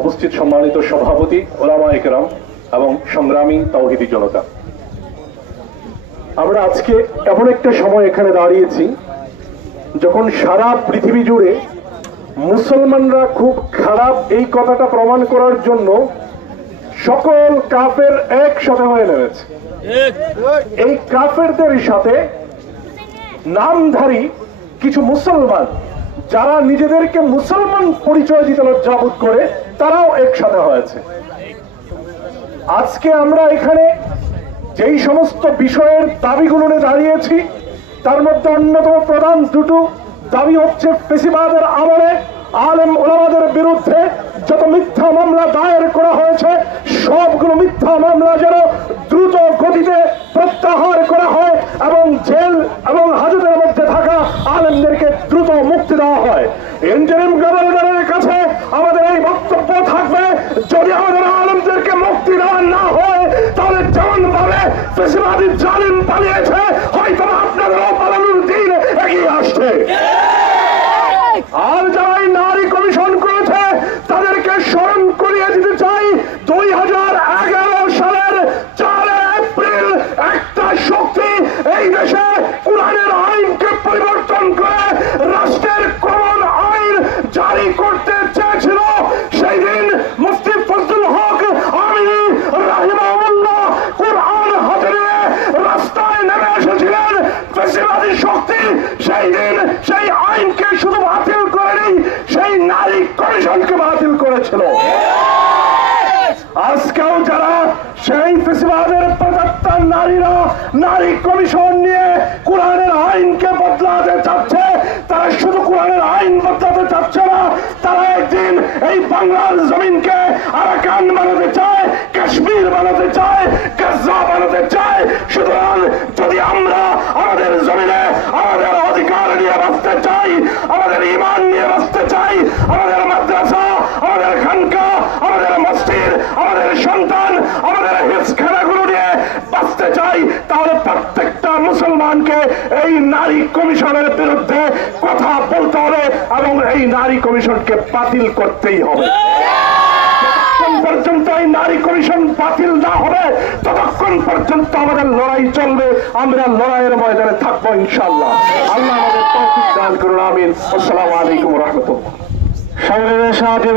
উপস্থিত সম্মানিত সভাপতি, ওলামা একরাম এবং সংগ্রামী তৌহিদি জনতা। আমরা আজকে এমন একটা সময় এখানে দাঁড়িয়েছি, যখন সারা পৃথিবী জুড়ে মুসলমানরা খুব খারাপ এই কথাটা প্রমাণ করার জন্য সকল কাফের একসাথে হয়ে নেমেছে। এই কাফেরদের সাথে নামধারী কিছু মুসলমান, যারা নিজেদেরকে মুসলমান পরিচয় দিতে লজ্জাবোধ করে তারাও একসাথে হয়েছে। আজকে আমরা এখানে যেই সমস্ত বিষয়ের দাবিগুলো নিয়ে দাঁড়িয়েছি, তার মধ্যে অন্যতম প্রধান দুটো দাবি হচ্ছে ফেসিবাদের আমলে আলেম ওলামাদের বিরুদ্ধে যত মিথ্যা মামলা দায়ের করা হয়েছে, সবগুলো মিথ্যা মামলা যেন দ্রুত গতিতে প্রত্যাহার করা হয় এবং জেল এবং হাজতের মধ্যে থাকা আলেমদেরকে দ্রুত মুক্তি দেওয়া হয়। ইন্টারিম গভর্নরের কাছে আমাদের এই বক্তব্য থাকবে। যদি আমাদের আলেমদেরকে মুক্তি দেওয়া না হয়, তাহলে যেমন ভাবে ফেসিবাদী জালিম পালিয়েছে হয়তো আপনাদেরও পালানোর দিন এগিয়ে আসছে। আর যারা নারী কমিশন করেছে, তাদেরকে স্মরণ করিয়ে দিতে চাই, দুই হাজার এগারো সালের চার এপ্রিল একটা শক্তি এই দেশে দিন সেই আইনকে শুধু বাতিল করেনি, সেই নারী কমিশনকে বাতিল করেছিল। আজকেও যারা সেই ফেসিবাদের প্রদত্তার নারীরা নারী কমিশন নিয়ে কোরআনের আইনকে বদলাতে চাচ্ছে, তারা শুধু কোরআনের আইন বদলাতে চাচ্ছে না, তারা একদিন এই বাংলার জমিনকে আরাকান বানাতে চায়, কাশ্মীর বানাতে চাই আমাদের মাদ্রাসা, আমাদের খানকা, আমাদের মসজিদ, আমাদের সন্তান, আমাদের হিফখানাগুলো নিয়ে বাঁচতে চাই, তাহলে প্রত্যেকটা মুসলমানকে এই নারী কমিশনের বিরুদ্ধে কথা বলতে হবে এবং এই নারী কমিশনকে বাতিল করতেই হবে। পর্যন্ত এই নারী কমিশন বাতিল না হবে, ততক্ষণ পর্যন্ত আমাদের লড়াই চলবে, আমরা লড়াইয়ের ময়দানে থাকব ইনশাল্লাহ আল্লাহ দান করুন আমিন আসসালামু আলাইকুম রহমতুল্লাহ সংগ্রামের সাথে